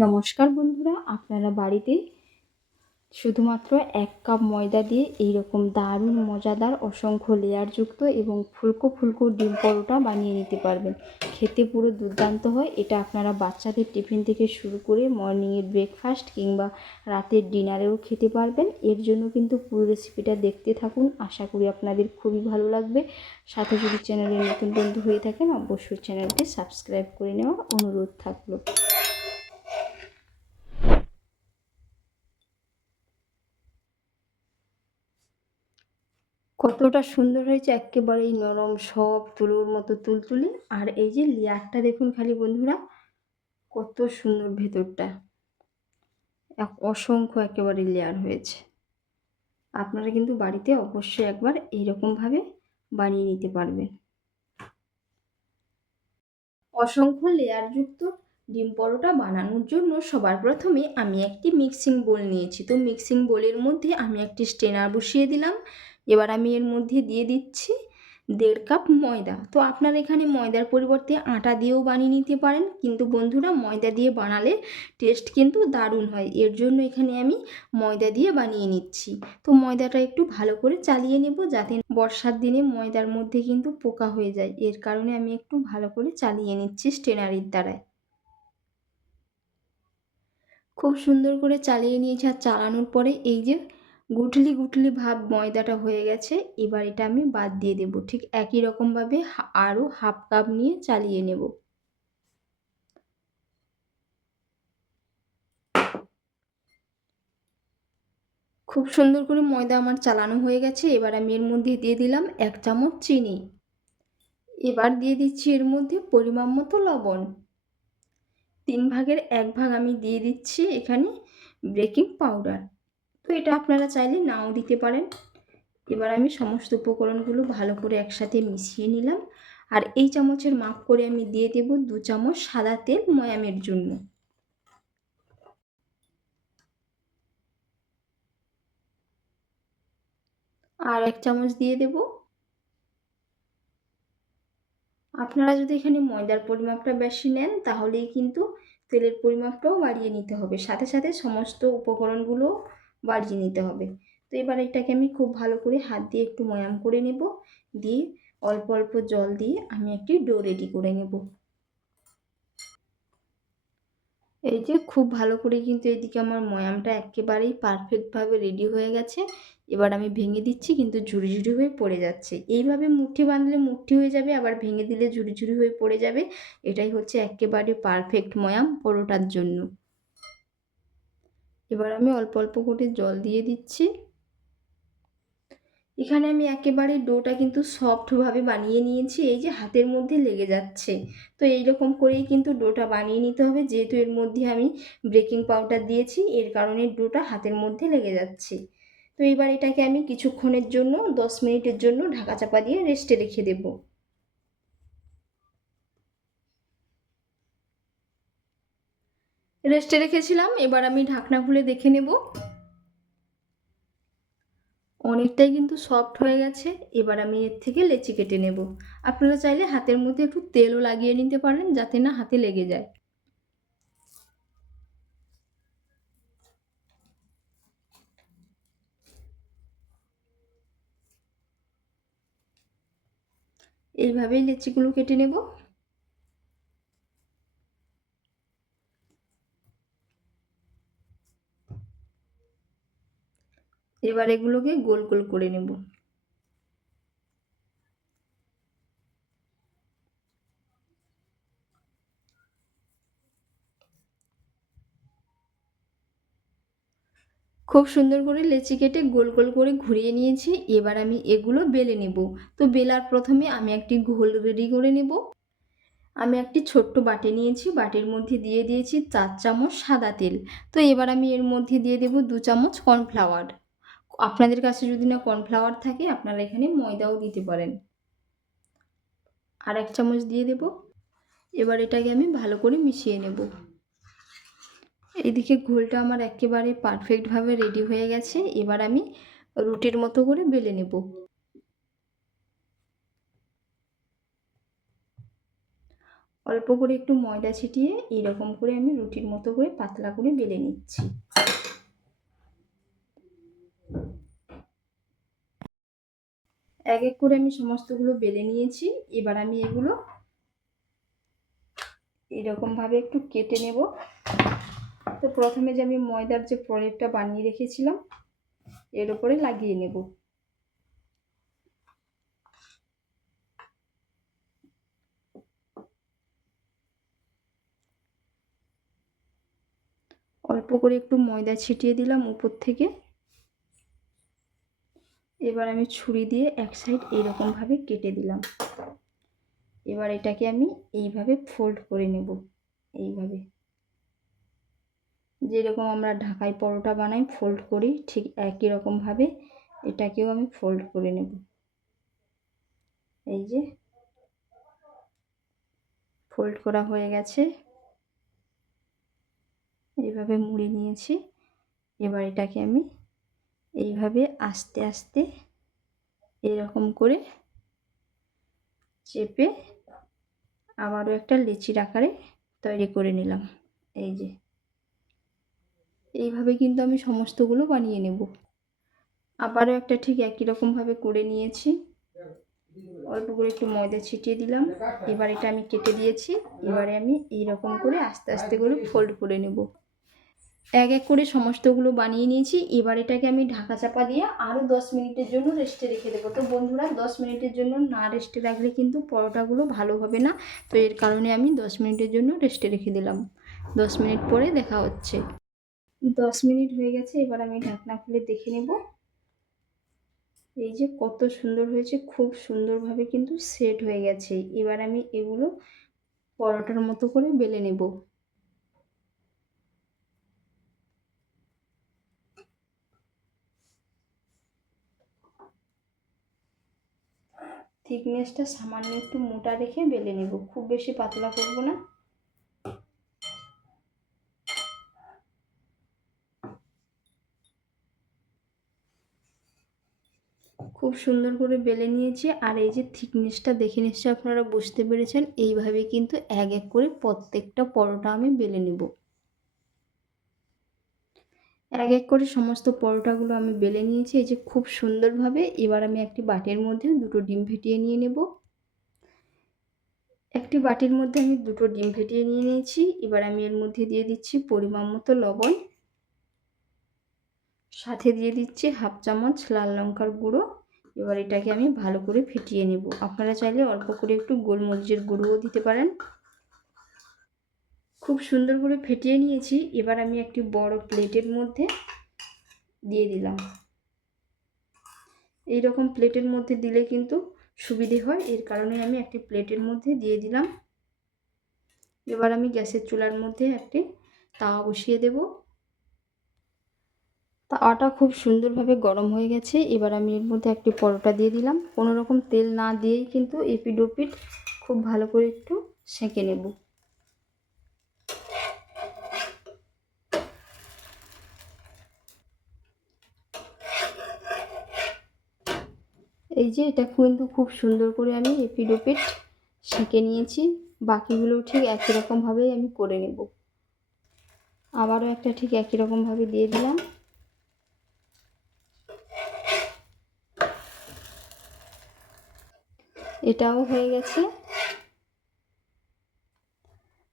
নমস্কার বন্ধুরা, আপনারা বাড়িতে শুধুমাত্র এক কাপ ময়দা দিয়ে এই রকম দারুণ, মজাদার, অসংখ্য লেয়ারযুক্ত এবং ফুলকো ফুলকো ডিম পরোটা বানিয়ে নিতে পারবেন। খেতে পুরো দুর্দান্ত হয়, এটা আপনারা বাচ্চাদের টিফিন থেকে শুরু করে মর্নিংয়ের ব্রেকফাস্ট কিংবা রাতের ডিনারেও খেতে পারবেন। এর জন্য কিন্তু পুরো রেসিপিটা দেখতে থাকুন, আশা করি আপনাদের খুবই ভালো লাগবে। সাথে যদি চ্যানেলে নতুন বন্ধু হয়ে থাকেন, অবশ্যই চ্যানেলটি সাবস্ক্রাইব করে নেওয়ার অনুরোধ থাকল। কতটা সুন্দর হয়েছে, একেবারেই নরম সব তুলোর মতো তুলতুলে। আর এই যে লেয়ারটা দেখুন খালি বন্ধুরা, কত সুন্দর ভেতরটা। এক অসংখ্য একেবারে লেয়ার হয়েছে। আপনারা কিন্তু বাড়িতে অবশ্যই একবার এইরকমভাবে বানিয়ে নিতে পারবেন। অসংখ্য লেয়ারযুক্ত ডিম পরোটা বানানোর জন্য সবার প্রথমে আমি একটি মিক্সিং বোল নিয়েছি। তো মিক্সিং বোলের মধ্যে আমি একটি স্টেনার বসিয়ে দিলাম। এবার আমি এর মধ্যে দিয়ে দিচ্ছি দেড় কাপ ময়দা। তো আপনার এখানে ময়দার পরিবর্তে আটা দিয়েও বানিয়ে নিতে পারেন। কিন্তু বন্ধুরা, ময়দা দিয়ে বানালে টেস্ট কিন্তু দারুণ হয়। এর জন্য এখানে আমি ময়দা দিয়ে বানিয়ে নিচ্ছি। তো ময়দাটা একটু ভালো করে চালিয়ে নেব যাতে বর্ষার দিনে ময়দার মধ্যে কিন্তু পোকা হয়ে যায়। এর কারণে আমি একটু ভালো করে চালিয়ে নিচ্ছি স্টেনারির দ্বারায়। খুব সুন্দর করে চালিয়ে নিয়েছি আর চালানোর পরে এই যে গুটলি গুটলি ভাব ময়দাটা হয়ে গেছে। এবার এটা আমি বাদ দিয়ে দেব। ঠিক একই রকমভাবে আরও হাফ কাপ নিয়ে চালিয়ে নেব। খুব সুন্দর করে ময়দা আমার চালানো হয়ে গেছে। এবার আমি এর মধ্যে দিয়ে দিলাম এক চামচ চিনি। এবার দিয়ে দিচ্ছি এর মধ্যে পরিমাণ মতো লবণ। তিন ভাগের এক ভাগ আমি দিয়ে দিচ্ছি এখানে বেকিং পাউডার। তো এটা আপনারা চাইলে নাও দিতে পারেন। এবার আমি সমস্ত উপকরণগুলো ভালো করে একসাথে মিশিয়ে নিলাম। আর এই চামচের মাপ করে আমি দিয়ে দেব দু চামচ সাদা তেল ময়ামের জন্য। আর এক চামচ দিয়ে দেব। আপনারা যদি এখানে ময়দার পরিমাপটা বেশি নেন, তাহলেই কিন্তু তেলের পরিমাপটাও বাড়িয়ে নিতে হবে। সাথে সাথে সমস্ত উপকরণগুলো বাড়িয়ে নিতে হবে। তো এবার এটাকে আমি খুব ভালো করে হাত দিয়ে একটু ময়াম করে নেব। দিয়ে অল্প অল্প জল দিয়ে আমি একটি ডো রেডি করে নেব। এই যে খুব ভালো করে কিন্তু এদিকে আমার ময়ামটা একেবারেই পারফেক্টভাবে রেডি হয়ে গেছে। এবার আমি ভেঙে দিচ্ছি, কিন্তু ঝুড়ি ঝুড়ি হয়ে পড়ে যাচ্ছে। এইভাবে মুঠি বাঁধলে মুঠি হয়ে যাবে, আবার ভেঙে দিলে ঝুড়ি ঝুড়ি হয়ে পড়ে যাবে। এটাই হচ্ছে একেবারে পারফেক্ট ময়াম পরোটার জন্য। এবার আমি অল্প অল্প করে জল দিয়ে দিচ্ছি। এখানে আমি একেবারে ডোটা কিন্তু সফটভাবে বানিয়ে নিয়েছি, এই যে হাতের মধ্যে লেগে যাচ্ছে। তো এই রকম করেই কিন্তু ডোটা বানিয়ে নিতে হবে, যেহেতু এর মধ্যে আমি বেকিং পাউডার দিয়েছি, এর কারণে ডোটা হাতের মধ্যে লেগে যাচ্ছে। তো এবার এটাকে আমি কিছুক্ষণের জন্য, দশ মিনিটের জন্য ঢাকা চাপা দিয়ে রেস্টে রেখে দেব। রেস্টে রেখেছিলাম, এবার আমি ঢাকনা খুলে দেখে নেব। অনেকটাই কিন্তু সফট হয়ে গেছে, এবার আমি এর থেকে লেচি কেটে নেব। আপনারা চাইলে হাতের মধ্যে একটু তেলও লাগিয়ে নিতে পারেন, যাতে না হাতে লেগে যায়। এইভাবেই লেচিগুলো কেটে নেব। এবার এগুলোকে গোল গোল করে নেব। খুব সুন্দর করে লেচি কেটে গোল গোল করে ঘুরিয়ে নিয়েছি, এবার আমি এগুলো বেলে নেব। তো বেলার প্রথমে আমি একটি ঘোল রেডি করে নেব। আমি একটি ছোট্ট বাটি নিয়েছি, বাটির মধ্যে দিয়ে দিয়েছি চার চামচ সাদা তেল। তো এবার আমি এর মধ্যে দিয়ে দেব দু চামচ কর্নফ্লাওয়ার। আপনাদের কাছে যদি না কর্নফ্লাওয়ার থাকে, আপনারা এখানে ময়দাও দিতে পারেন। আর এক চামচ দিয়ে দেব। এবার এটাকে আমি ভালো করে মিশিয়ে নেব। এদিকে ঘোলটা আমার একেবারে পারফেক্টভাবে রেডি হয়ে গেছে। এবার আমি রুটির মতো করে বেলে নেব। অল্প করে একটু ময়দা ছিটিয়ে এইরকম করে আমি রুটির মতো করে পাতলা করে বেলে নিচ্ছি। এক এক করে আমি সমস্তগুলো বেলে নিয়েছি। এবার আমি এগুলো এরকমভাবে একটু কেটে নেব। তো প্রথমে যে আমি ময়দার যে প্রলেপটা বানিয়ে রেখেছিলাম, এর উপরে লাগিয়ে নেব। অল্প করে একটু ময়দা ছিটিয়ে দিলাম উপর থেকে। এবার আমি ছুরি দিয়ে এক সাইড এইরকমভাবে কেটে দিলাম। এবার এটাকে আমি এইভাবে ফোল্ড করে নেব, এইভাবে। যেরকম আমরা ঢাকায় পরোটা বানাই ফোল্ড করি, ঠিক একই রকমভাবে এটাকেও আমি ফোল্ড করে নেব। এই যে ফোল্ড করা হয়ে গেছে। এইভাবে মুড়ে নিয়েছি। এবার এটাকে আমি এইভাবে আস্তে আস্তে এরকম করে চেপে আবারও একটা লিচির আকারে তৈরি করে নিলাম। এই যে। এইভাবে কিন্তু আমি সমস্তগুলো বানিয়ে নেব। আবারও একটা ঠিক একই রকমভাবে করে নিয়েছি। অল্প করে একটু ময়দা ছিটিয়ে দিলাম। এবার এটা আমি কেটে দিয়েছি। এবারে আমি এই রকম করে আস্তে আস্তে করে ফোল্ড করে নেব। এক এক করে সমস্তগুলো বানিয়ে নিয়েছি। এবার এটাকে আমি ঢাকা চাপা দিয়ে আরও দশ মিনিটের জন্য রেস্টে রেখে দেবো। তো বন্ধুরা, দশ মিনিটের জন্য না রেস্টে রাখলে কিন্তু পরোটাগুলো ভালো হবে না। তো এর কারণে আমি দশ মিনিটের জন্য রেস্টে রেখে দিলাম। দশ মিনিট পরে দেখা হচ্ছে। দশ মিনিট হয়ে গেছে, এবার আমি ঢাকনা খুলে দেখে নেব। এই যে কত সুন্দর হয়েছে, খুব সুন্দরভাবে কিন্তু সেট হয়ে গেছে। এবার আমি এগুলো পরোটার মতো করে বেলে নেব। থিকনেসটা সামান্য একটু মোটা রেখে বেলে নেব। খুব বেশি পাতলা করব না। খুব সুন্দর করে বেলে নিয়েছি আর এই যে থিকনেসটা দেখে নিশ্চয়ই আপনারা বুঝতে পেরেছেন। এইভাবে কিন্তু এক এক করে প্রত্যেকটা পরোটা আমি বেলে নেব। এক এক করে সমস্ত পরোটাগুলো আমি বেলে নিয়েছি, এই যে খুব সুন্দরভাবে। এবার আমি একটি বাটির মধ্যে দুটো ডিম ফেটিয়ে নিয়ে নেব। একটি বাটির মধ্যে আমি দুটো ডিম ফেটিয়ে নিয়ে নিয়েছি। এবার আমি এর মধ্যে দিয়ে দিচ্ছি পরিমাণ মতো লবণ। সাথে দিয়ে দিচ্ছি হাফ চামচ লাল লঙ্কার গুঁড়ো। এবার এটাকে আমি ভালো করে ফেটিয়ে নেব। আপনারা চাইলে অল্প করে একটু গোলমরিচের গুঁড়োও দিতে পারেন। খুব সুন্দর করে ফেটিয়ে নিয়েছি। এবার আমি একটি বড় প্লেটের মধ্যে দিয়ে দিলাম। এই রকম প্লেটের মধ্যে দিলে কিন্তু সুবিধে হয়। এর কারণে আমি একটি প্লেটের মধ্যে দিয়ে দিলাম। এবার আমি গ্যাসের চুলার মধ্যে একটি তাওয়া বসিয়ে দেব। তাওয়াটা খুব সুন্দরভাবে গরম হয়ে গেছে। এবার আমি এর মধ্যে একটি পরোটা দিয়ে দিলাম। কোনো রকম তেল না দিয়েই কিন্তু এপিডোপিট খুব ভালো করে একটু সেঁকে নেব এই যে এটা কিন্তু খুব সুন্দর করে আমি এপিডোপিট সেঁকে নিয়েছি। বাকিগুলো ঠিক একই রকমভাবেই আমি করে নেব। আবারও একটা ঠিক একই রকমভাবে দিয়ে দিলাম। এটাও হয়ে গেছে।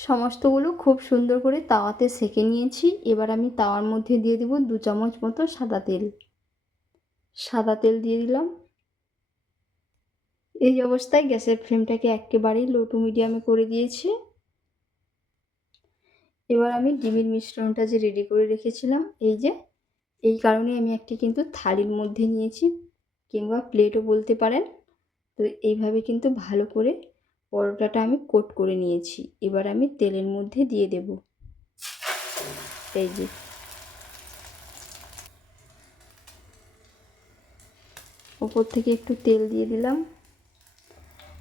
সমস্তগুলো খুব সুন্দর করে তাওয়াতে সেঁকে নিয়েছি। এবার আমি তাওয়ার মধ্যে দিয়ে দিব দু চামচ মতো সাদা তেল। সাদা তেল দিয়ে দিলাম। এই অবস্থায় গ্যাসের ফ্লেমটাকে একেবারেই লো টু মিডিয়ামে করে দিয়েছি। এবার আমি ডিমের মিশ্রণটা যে রেডি করে রেখেছিলাম, এই যে, এই কারণে আমি একটি কিন্তু থালির মধ্যে নিয়েছি কিংবা প্লেটও বলতে পারেন। তো এইভাবে কিন্তু ভালো করে পরোটাটা আমি কোট করে নিয়েছি। এবার আমি তেলের মধ্যে দিয়ে দেব। এই যে। ওপর থেকে একটু তেল দিয়ে দিলাম।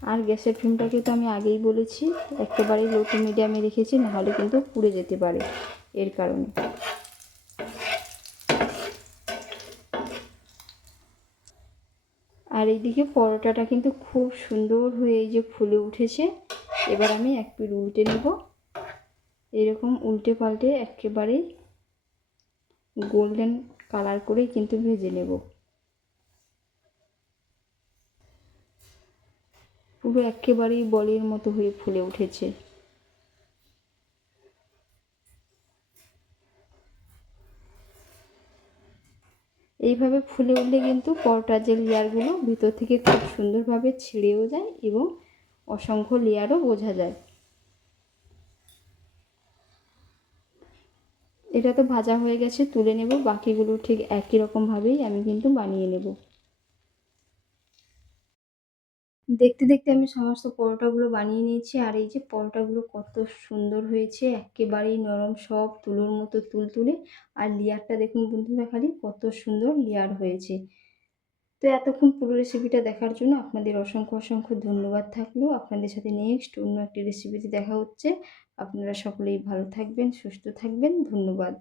আর গ্যাসের ফ্লেমটাকে তো আমি আগেই বলেছি একেবারেই লো টু মিডিয়ামে রেখেছি, নাহলে কিন্তু পুড়ে যেতে পারে এর কারণে। আর এইদিকে পরোটাটা কিন্তু খুব সুন্দর হয়ে এই যে ফুলে উঠেছে, এবার আমি এক পিঠ উল্টে নেব। এরকম উল্টে পাল্টে একেবারেই গোল্ডেন কালার করেই কিন্তু ভেজে নেব। পুরো একেবারেই বলের মতো হয়ে ফুলে উঠেছে। এইভাবে ফুলে উঠলে কিন্তু পরোটার যে লেয়ারগুলো ভিতর থেকে খুব সুন্দরভাবে ছিঁড়েও যায় এবং অসংখ্য লেয়ারও বোঝা যায়। এটা তো ভাজা হয়ে গেছে, তুলে নেব। বাকিগুলো ঠিক একই রকমভাবেই আমি কিন্তু বানিয়ে নেব। দেখতে দেখতে আমি সমস্ত পরোটাগুলো বানিয়ে নিয়েছি, আর এই যে পরোটাগুলো কত সুন্দর হয়েছে, একেবারেই নরম সব তুলোর মতো তুল তুলে আর লেয়ারটা দেখুন বন্ধুরা খালি কত সুন্দর লেয়ার হয়েছে। তো এতক্ষণ পুরো রেসিপিটা দেখার জন্য আপনাদের অসংখ্য অসংখ্য ধন্যবাদ থাকল। আপনাদের সাথে নেক্সট অন্য একটি রেসিপিতে দেখা হচ্ছে। আপনারা সকলেই ভালো থাকবেন, সুস্থ থাকবেন। ধন্যবাদ।